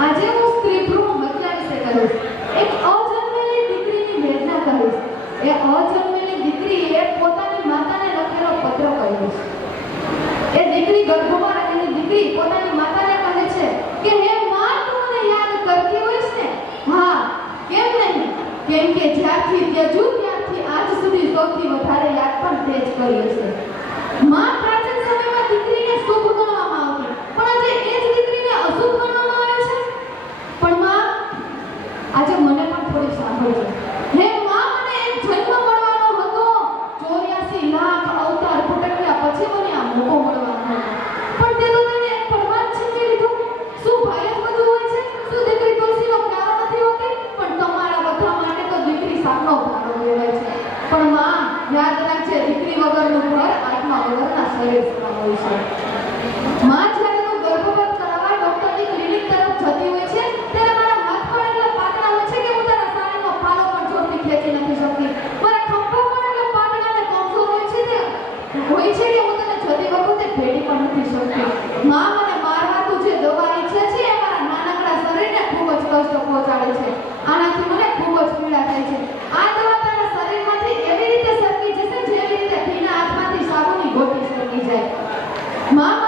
આજે હું સ્ત્રી ભ્રૂણ હત્યા વિશે કહીશ. એક અજન્મેલી દીકરીની વેદના કહીશ. એ અજન્મેલી દીકરીએ પોતાની માતાને લખેલો પત્ર કહ્યો છે. એ દીકરી ગર્ભમાં રહેલી દીકરી પોતાની માતાને કહે છે કે હે માં, તું મને યાદ કરતી હોઈશ ને? હા, કેમ નહીં? કેમ કે જ્યારથી ત્યજુ ત્યારથી આજ સુધી સૌથી વધારે યાદ પણ તે જ કરી હશે. માં પ્રાચીન સમયમાં દીકરીને શુભ ગણવામાં આવતી, પણ આજે એ જ દીકરીને અશુભ ગણવામાં આવે છે. પણ માં, આજે મને પણ થોડી સાંભળજો. હે માં, મને એક જન્મ મળવાનો હતો. 84 લાખ અવતાર ભટક્યા પછી મને આ મોકો મળવાનો હતો. પણ તે તો તને એક પરમાન છીનવી લીધું. શું ભાઈ જ બધું હોય છે? શું દીકરી તુલસીનો પ્યારો નથી હોતી? પણ તમારા બધા માટે તો દીકરી સાપનો પ્યારો કહેવાય છે. પણ માં, યાદ રાખજે, દીકરી વગરનું ઘર આત્મા વગરના શરીર સમાન હોય છે. માં જ્યારે તું ગર્ભપાત કરાવવા ડોક્ટરની ક્લિનિક તરફ જતી હોય છે, ત્યારે મારા હાથ પણ એટલા પાતળા હોય છે કે હું તારા સાડીનો ફાલો પણ જોરથી ખેંચી નથી શકતી. મારા ખંભા પણ એટલા પાતળા અને કમજોર હોય છે કે હું તને જતી વખતે ભેટી પણ નથી શકતી. માં, મને મારવાતું જે દવા ઈચ્છે છે એ મારા નાનકડા શરીરને ખૂબ જ કષ્ટ પહોંચાડે છે. આનાથી મને ખૂબ જ પીડા થાય છે. આ દવા તારા શરીરમાંથી એવી રીતે સરકી જશે જેવી રીતે ભીના હાથમાંથી સાબુની ગોટી સરકી જાય. માં,